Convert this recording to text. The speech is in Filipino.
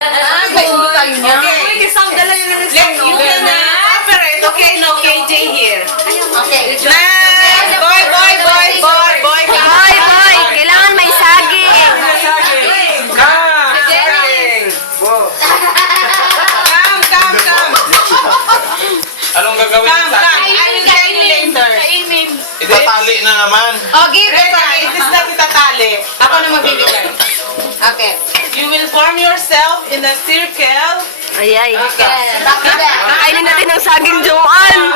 You can operate. Okay, no KJ here. Okay. Next, boy. Boy, kailangan may saging. Come. Anong gagawin Come. sa akin? I will guide you later. Itatali na naman. Oh, give it. It is not itatali. Ako na magbibigay. Okay. You will form yourself in a circle. Ay. Okay. Back to that. Kakainin natin ng saging, Joanne.